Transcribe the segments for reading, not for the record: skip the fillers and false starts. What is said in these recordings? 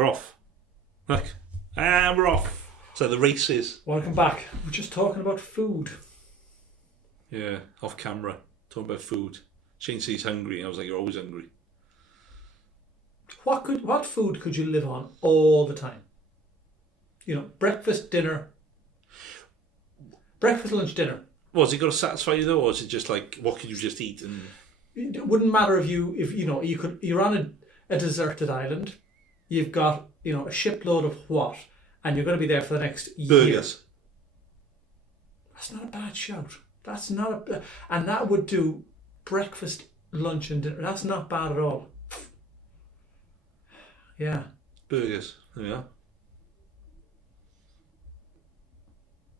we're off. Look, and we're off. So the race is. Welcome back. We're just talking about food. Yeah, off camera. Talking about food. Shane says he's hungry. And I was like, you're always hungry. What food could you live on all the time? You know, breakfast, dinner. Breakfast, lunch, dinner. Well, has it got to satisfy you though, or is it just like what could you just eat? And it wouldn't matter if you're on a deserted island, you've got a shipload of what, and you're going to be there for the next year. Burgers. That's not a bad shout. And that would do breakfast, lunch, and dinner. That's not bad at all. Yeah. Burgers. There we are.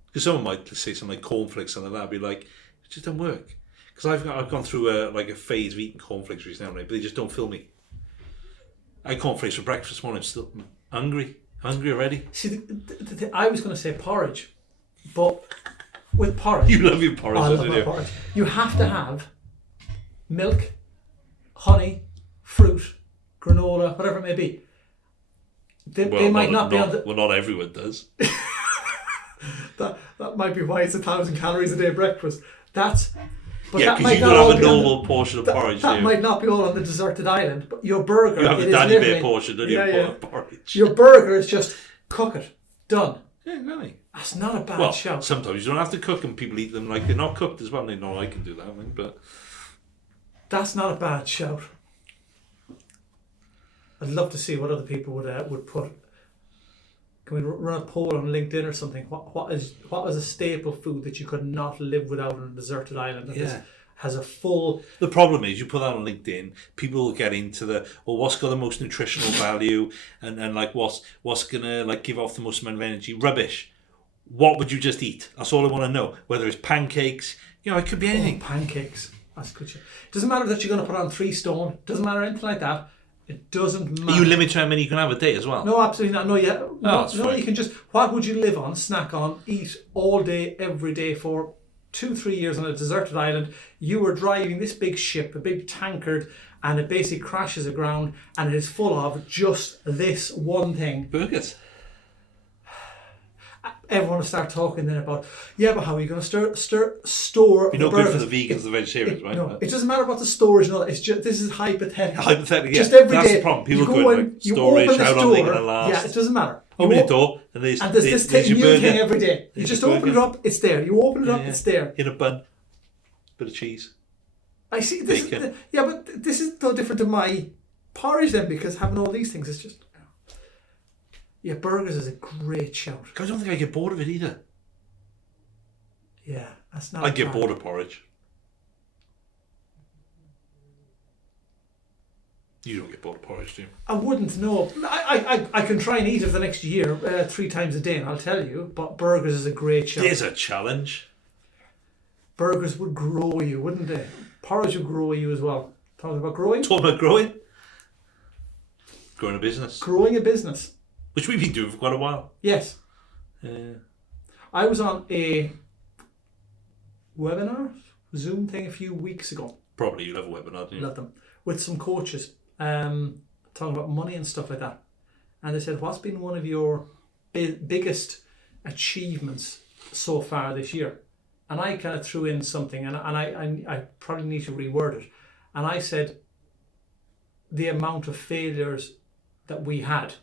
Because someone might say something like cornflakes, something like that. I'd be like, it just don't work. Because I've gone through a phase of eating cornflakes recently, but they just don't fill me. I had cornflakes for breakfast this morning. I'm still hungry already. See, I was going to say porridge, but with porridge, you love your porridge, I love don't my you? porridge. You have to have milk, honey, fruit, granola, whatever it may be. They might not be on the. Well, not everyone does. That might be why it's 1,000 calories a day breakfast. But yeah, because you not don't have all a be on normal portion of porridge. That might not be all on the deserted island, but your burger. You have a daddy bear portion, don't you? Yeah. Porridge. Your burger is just cook it, done. Yeah, really. That's not a bad shout. Sometimes you don't have to cook them. People eat them like they're not cooked as well. They know I can do that, but that's not a bad shout. I'd love to see what other people would put. Can we run a poll on LinkedIn or something? What is a staple food that you could not live without on a deserted island? That has a full. The problem is you put that on LinkedIn, people will get into what's got the most nutritional value and like what's gonna like give off the most amount of energy. Rubbish. What would you just eat? That's all I want to know. Whether it's pancakes, it could be anything. Pancakes. That's good. Doesn't matter that you're going to put on 3 stone. Doesn't matter anything like that. It doesn't matter. You limit how many you can have a day as well? No, absolutely not. No, yeah. No, you can just. What would you live on, snack on, eat all day, every day for 2-3 years on a deserted island? You were driving this big ship, a big tankard, and it basically crashes aground, and it is full of just this one thing. Burgers. Everyone will start talking then about, but how are you going to store? You're not good for the vegans, the vegetarians, right? No, it doesn't matter about the storage and all that. It's just, this is hypothetical. Hypothetical, just every that's day, the problem. People go go in, like, storage, how long are they going to last? Yeah, it doesn't matter. Open the door, and there's this new thing every day. You just open it up, it's there. You open it up, it's there. In a bun, bit of cheese. I see. This but this is no different to my porridge then, because having all these things is just. Yeah, burgers is a great shout. I don't think I get bored of it either. Yeah, that's not. I get bored of porridge. You don't get bored of porridge, do you? I wouldn't know. I can try and eat it for the next year 3 times a day, and I'll tell you. But burgers is a great shout. There's a challenge. Burgers would grow you, wouldn't they? Porridge would grow you as well. Talking about growing. Growing a business. Growing a business. Which we've been doing for quite a while. Yes. Yeah. I was on a webinar, Zoom thing a few weeks ago. Probably you love a webinar, don't you? Love them. With some coaches, talking about money and stuff like that. And they said, what's been one of your biggest achievements so far this year? And I kind of threw in something, and I probably need to reword it. And I said, the amount of failures that we had,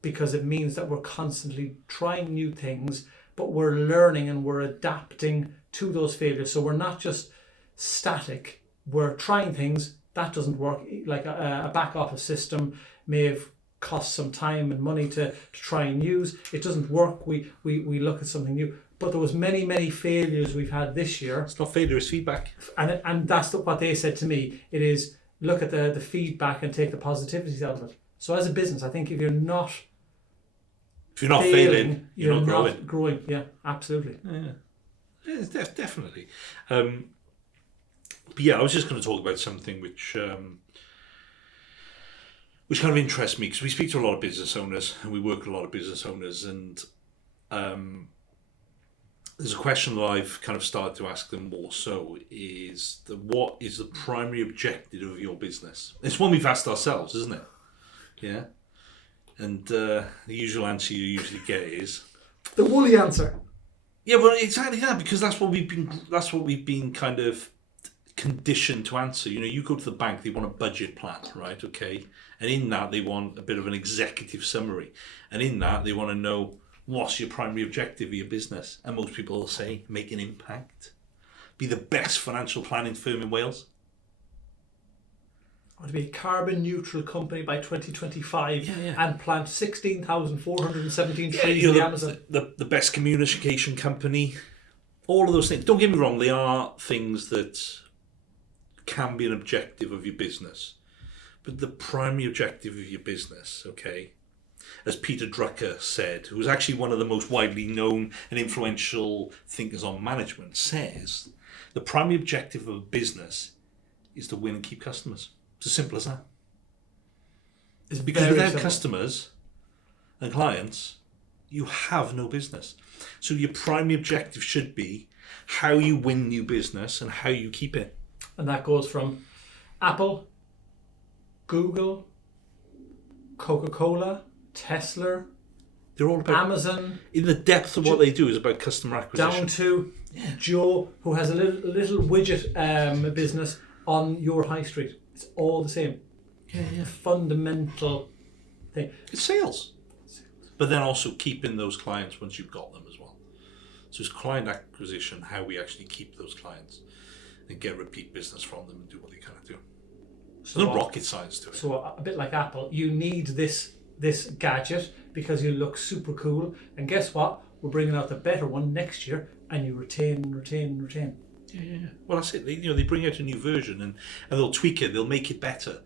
because it means that we're constantly trying new things, but we're learning and we're adapting to those failures. So we're not just static. We're trying things. That doesn't work. Like a back office system may have cost some time and money to try and use. It doesn't work. We look at something new. But there was many failures we've had this year. It's not failure, it's feedback. And that's what they said to me. It is look at the feedback and take the positivities out of it. So as a business, I think if you're not failing, you're not growing. Not growing, yeah, absolutely. Yeah, definitely. But yeah, I was just going to talk about something which kind of interests me, because we speak to a lot of business owners and we work with a lot of business owners, and there's a question that I've kind of started to ask them more so is what is the primary objective of your business? It's one we've asked ourselves, isn't it? Yeah. And the usual answer you usually get is, The woolly answer. yeah, well, exactly that, because that's what we've been kind of conditioned to answer. You know, you go to the bank, they want a budget plan, right? Okay, and in that they want a bit of an executive summary, and in that they want to know what's your primary objective of your business, and most people will say make an impact, be the best financial planning firm in Wales. I want to be a carbon neutral company by 2025 Yeah. and plant 16,417 trees you in know, the Amazon. the best communication company, all of those things. Don't get me wrong, they are things that can be an objective of your business. But the primary objective of your business, okay, as Peter Drucker said, who was actually one of the most widely known and influential thinkers on management, says the primary objective of a business is to win and keep customers. It's as simple as that. It's Because very without simple. customers and clients, you have no business. So your primary objective should be how you win new business and how you keep it. And that goes from Apple, Google, Coca-Cola, Tesla, They're all about, Amazon, in the depth of what they do is about customer acquisition. down to Joe, who has a little widget business on your high street. It's all the same. Yeah. Fundamental thing. It's sales. But then also keeping those clients once you've got them as well. So it's client acquisition, how we actually keep those clients and get repeat business from them and do what they kind of do. So There's no rocket science to it. So a bit like Apple, you need this gadget because you look super cool. And guess what? We're bringing out the better one next year, and you retain. Yeah. Well, that's it. They bring out a new version and they'll tweak it. They'll make it better.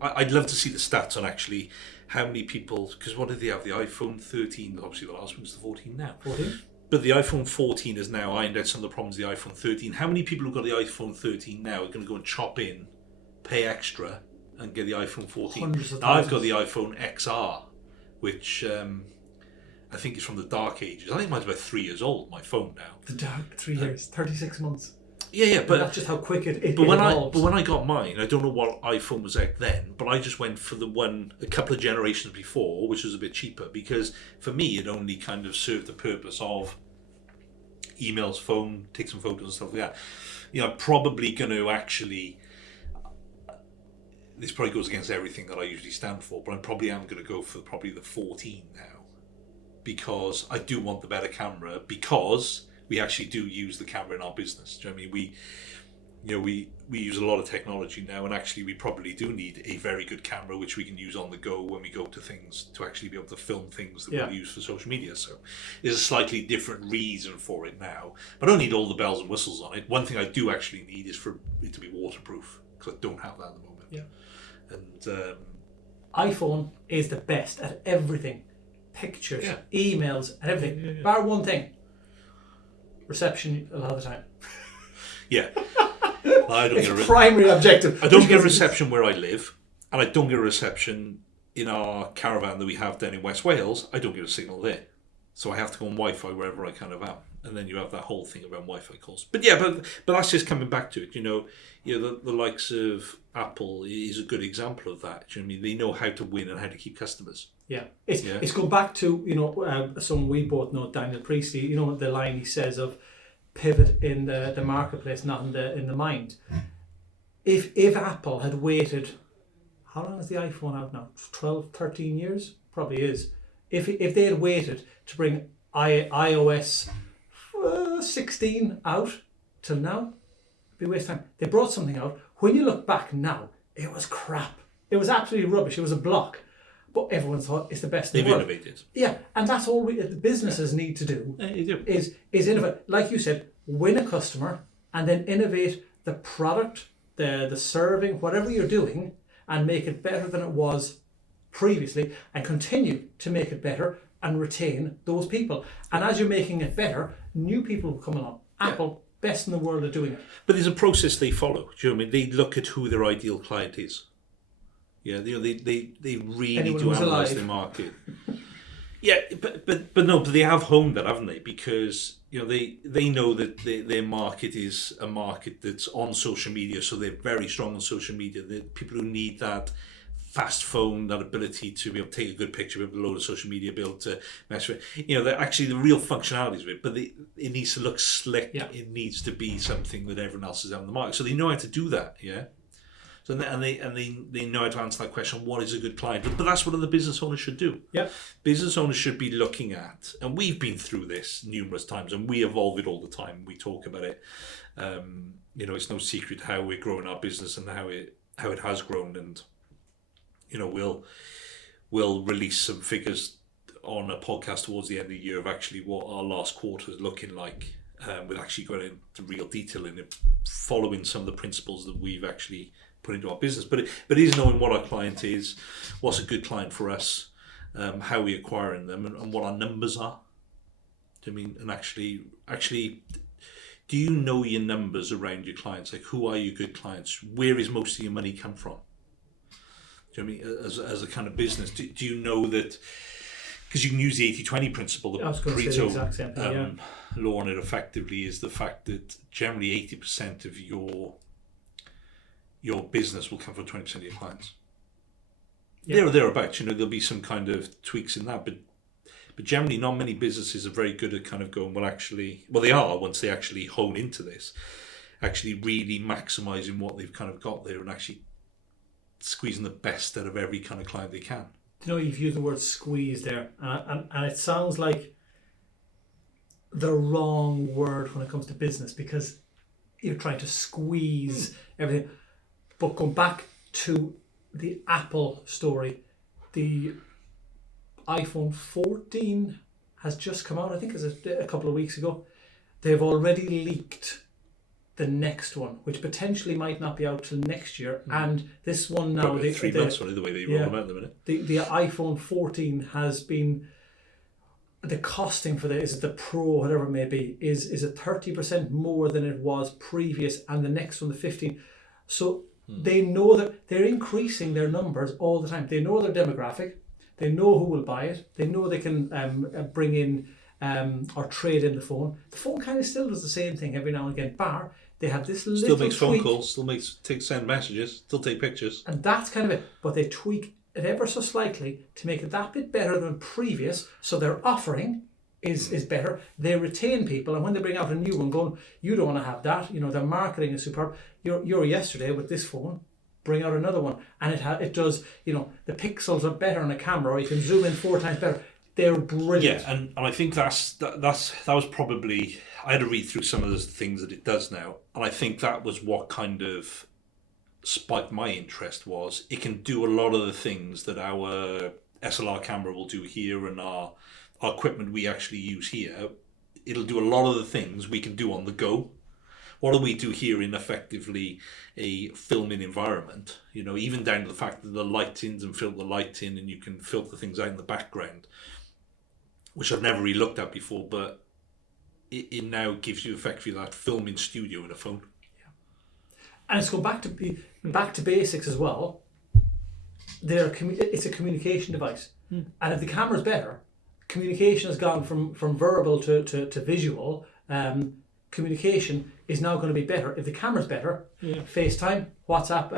I'd love to see the stats on actually how many people, because what did they have? The iPhone 13, obviously the last one's the 14 now. 14? But the iPhone 14 has now ironed out some of the problems of the iPhone 13. How many people who've got the iPhone 13 now are going to go and chop in, pay extra, and get the iPhone 14? Hundreds of Now, I've got thousands. the iPhone XR, which I think is from the dark ages. I think mine's about 3 years old, my phone now. The dark 3 years, 36 months. Yeah, But but that's just how quick it But when evolves. I got mine, I don't know what iPhone was out then, but I just went for the one a couple of generations before, which was a bit cheaper, because for me it only kind of served the purpose of emails, phone, take some photos and stuff like that. I'm probably going to actually. This probably goes against everything that I usually stand for, but I probably am going to go for probably the 14 now, because I do want the better camera, because we actually do use the camera in our business. Do you know what I mean? We use a lot of technology now, and actually we probably do need a very good camera which we can use on the go when we go to things, to actually be able to film things that we'll use for social media. So there's a slightly different reason for it now, but I don't need all the bells and whistles on it. One thing I do actually need is for it to be waterproof, because I don't have that at the moment. Yeah. And iPhone is the best at everything. Pictures, Yeah. emails, and everything. Yeah. Bar one thing. Reception a lot of the time. yeah, I don't It's get a primary objective. I don't get a reception where I live, and I don't get a reception in our caravan that we have down in West Wales. I don't get a signal there, so I have to go on Wi-Fi wherever I kind of am. And then you have that whole thing around Wi-Fi calls. But yeah, but that's just coming back to it. The likes of Apple is a good example of that. Do you know what I mean? They know how to win and how to keep customers. Yeah, it's going back to someone we both know, Daniel Priestley. The line he says of pivot in the marketplace, not in the mind. If Apple had waited, how long is the iPhone out now? 12, 13 years, probably is. If they had waited to bring iOS 16 out till now, it'd be a waste of time. They brought something out. When you look back now, it was crap. It was absolutely rubbish. It was a block. But everyone thought it's the best in They've the world. innovated. Yeah, and that's all the businesses need to do They do. is innovate. Like you said, win a customer and then innovate the product, the serving, whatever you're doing, and make it better than it was previously, and continue to make it better and retain those people. And as you're making it better, new people will come along. Apple, best in the world at doing it. But there's a process they follow. Do you know what I mean? They look at who their ideal client is. Yeah, they really Anyone do who's analyse alive. their market. Yeah, but they have honed that, haven't they? Because they know that their market is a market that's on social media, so they're very strong on social media. The people who need that fast phone, that ability to be able to take a good picture, be able to load a social media, be able to mess with it. You know, they're actually the real functionalities of it, but it needs to look slick. Yeah. It needs to be something that everyone else is out on the market. So they know how to do that, yeah. So they know how to answer that question, what is a good client? But that's what the business owners should do. Yeah. Business owners should be looking at, and we've been through this numerous times, and we evolve it all the time. We talk about it. You know, it's no secret how we're growing our business and how it has grown. And you know, we'll release some figures on a podcast towards the end of the year of actually what our last quarter is looking like. We've actually got into real detail in it, following some of the principles that we've actually put into our business. But it is knowing what our client is, what's a good client for us, how we acquiring them, and what our numbers are. Do you mean, and actually, do you know your numbers around your clients? Like, who are your good clients? Where is most of your money come from? Do you know what I mean, as a kind of business, do you know that? Because you can use the 80-20 principle, the Pareto law on it effectively is the fact that generally 80% of your business will come from 20% of your clients. Yeah. There or thereabouts, you know, there'll be some kind of tweaks in that, but generally not many businesses are very good at kind of going, they are once they actually hone into this, actually really maximising what they've kind of got there and actually squeezing the best out of every kind of client they can. You know, you've used the word squeeze there, and it sounds like the wrong word when it comes to business, because you're trying to squeeze everything. But going back to the Apple story, the iPhone 14 has just come out, I think it was a couple of weeks ago. They've already leaked the next one, which potentially might not be out till next year. And this one now, probably 3 months only, the way they roll them out at the minute. The iPhone 14 has been, the costing for the Pro, whatever it may be, is a 30% more than it was previous, and the next one, the 15. So they know that they're increasing their numbers all the time. They know their demographic. They know who will buy it. They know they can bring in or trade in the phone. The phone kind of still does the same thing every now and again, bar they have this little still makes tweak, phone calls, send messages, still take pictures. and that's kind of it. But they tweak it ever so slightly to make it that bit better than previous, so their offering is better. They retain people, and when they bring out a new one, going, you don't want to have that. You know, their marketing is superb. You're yesterday with this phone. Bring out another one, and it does. You know, the pixels are better on a camera, or you can zoom in 4 times better. They're brilliant. Yeah, and I think that was probably, I had to read through some of the things that it does now, and I think that was what kind of spiked my interest. Was it can do a lot of the things that our SLR camera will do here, and our equipment we actually use here. It'll do a lot of the things we can do on the go. What do we do here in effectively a filming environment? You know, even down to the fact that the lightings and filter the light in, and you can filter things out in the background, which I've never really looked at before, but it now gives you effectively that filming studio in a phone. Yeah. And it's going back to basics as well. It's a communication device, and if the camera's better, communication has gone from verbal to visual. Communication is now going to be better. If the camera's better, FaceTime, WhatsApp,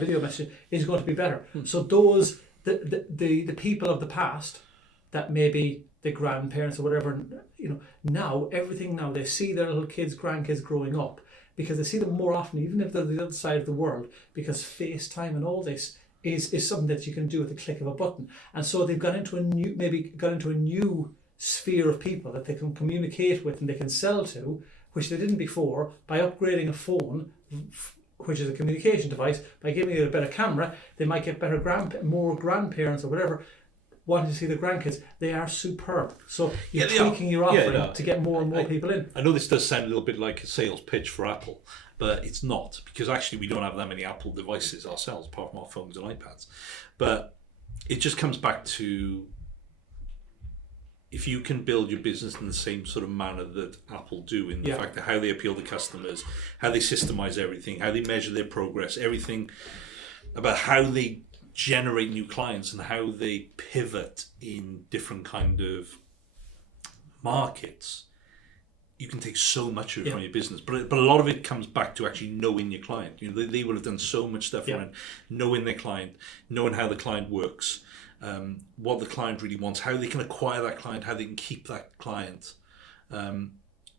video messaging is going to be better. So those the people of the past, that maybe the grandparents or whatever, you know, now everything now they see their little kids, grandkids growing up, because they see them more often, even if they're the other side of the world, because FaceTime and all this is something that you can do at the click of a button. And so they've got into a new sphere of people that they can communicate with and they can sell to, which they didn't before. By upgrading a phone, which is a communication device, by giving it a better camera, they might get more grandparents or whatever wanting to see the grandkids. They are superb. So you're tweaking your offering to get more and more people in. I know this does sound a little bit like a sales pitch for Apple, but it's not, because actually we don't have that many Apple devices ourselves, apart from our phones and iPads. But it just comes back to, if you can build your business in the same sort of manner that Apple do, in the fact that how they appeal to customers, how they systemize everything, how they measure their progress, everything about how they generate new clients and how they pivot in different kind of markets, you can take so much of it Yeah. from your business, but a lot of it comes back to actually knowing your client. You know, they will have done so much stuff Yeah. around knowing their client, knowing how the client works, what the client really wants, how they can acquire that client, how they can keep that client, and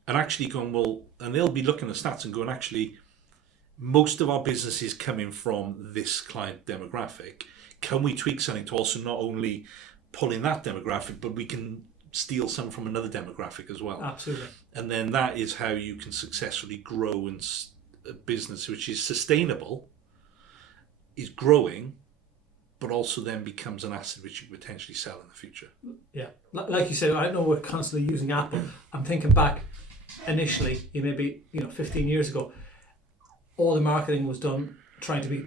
actually going, well, and they'll be looking at stats and going, actually, most of our business is coming from this client demographic. Can we tweak something to also not only pull in that demographic, but we can steal some from another demographic as well? Absolutely. And then that is how you can successfully grow a business which is sustainable, is growing, but also then becomes an asset which you could potentially sell in the future. Yeah, like you said, I know we're constantly using Apple. I'm thinking back initially, maybe 15 years ago, all the marketing was done trying to be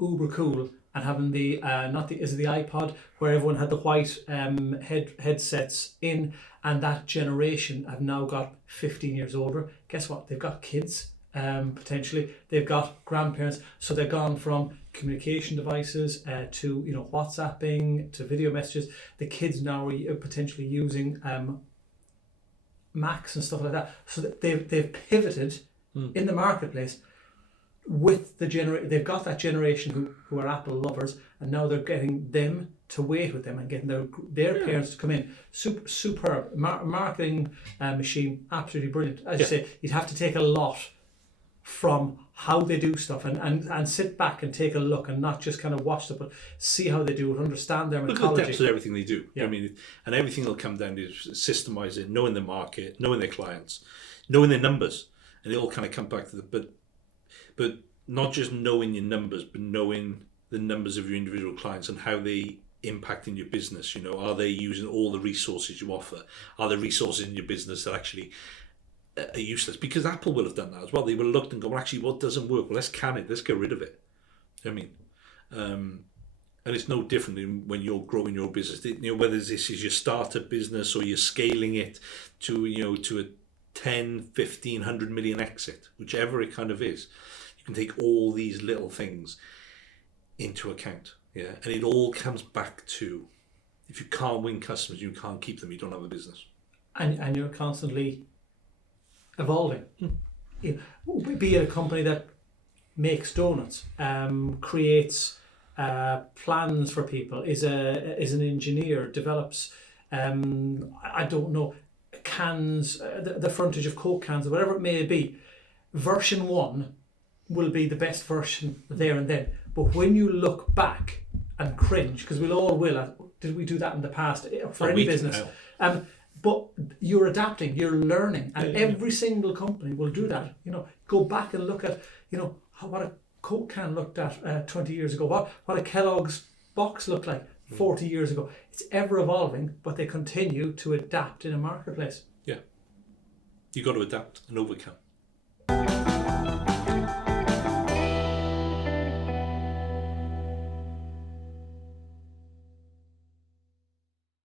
uber cool and having the the iPod where everyone had the white headsets in, and that generation have now got 15 years older. Guess what? They've got kids. Potentially they've got grandparents, so they've gone from communication devices to WhatsApping to video messages. The kids now are potentially using Macs and stuff like that, so that they've pivoted in the marketplace with the they've got that generation who are Apple lovers, and now they're getting them to wait with them and getting their parents to come in. Superb marketing machine, absolutely brilliant. As you say, you'd have to take a lot from how they do stuff and sit back and take a look and not just kind of watch them, but see how they do it, understand their Look at mythology. the depths of everything they do. Yeah. I mean, and everything will come down to systemizing, knowing the market, knowing their clients, knowing their numbers, and it all kind of come back to but not just knowing your numbers, but knowing the numbers of your individual clients and how they impact in your business. Are they using all the resources you offer? Are there resources in your business that actually are useless? Because Apple will have done that as well. They will have looked and go, well, actually, what doesn't work? Well, let's can it. Let's get rid of it. I mean, and it's no different than when you're growing your business. Whether this is your startup business or you're scaling it to to a 10, 15, 100 million exit, whichever it kind of is. You can take all these little things into account. Yeah. And it all comes back to, if you can't win customers, you can't keep them, you don't have a business. And you're constantly evolving. Be it a company that makes donuts, creates plans for people, is an engineer, develops I don't know, cans, the frontage of Coke cans, or whatever it may be. Version 1 will be the best version there and then. But when you look back and cringe, because we'll all did we do that in the past for any business? But you're adapting, you're learning, and every single company will do that. Go back and look at what a Coke can looked at 20 years ago, what a Kellogg's box looked like 40 years ago. It's ever evolving, but they continue to adapt in a marketplace. Yeah, you got to adapt and overcome.